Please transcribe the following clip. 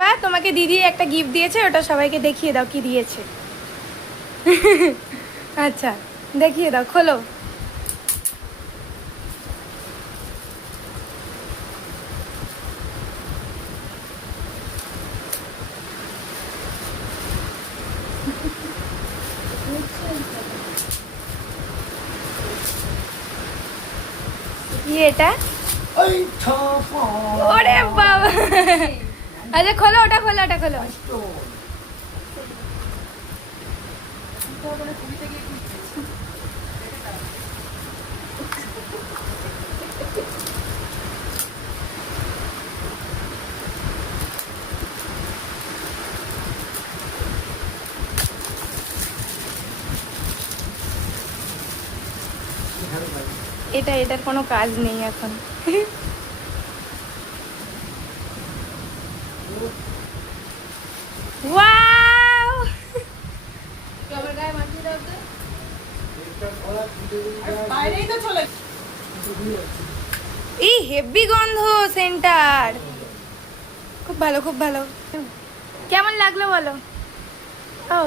তোমাকে দিদি একটা গিফট দিয়েছে, ওটা সবাইকে দেখিয়ে দাও কি দিয়েছে। আচ্ছা দেখিয়ে দাও, খোলো। কি এটা? ওরে বাবা, আচ্ছা খোলো, ওটা খোলো, ওটা খোলো। এটার কোনো কাজ নেই এখন। ওয়াও, এই হেভি গন্ধ, সেন্টার খুব ভালো, খুব ভালো। কেমন লাগলো বলো? ও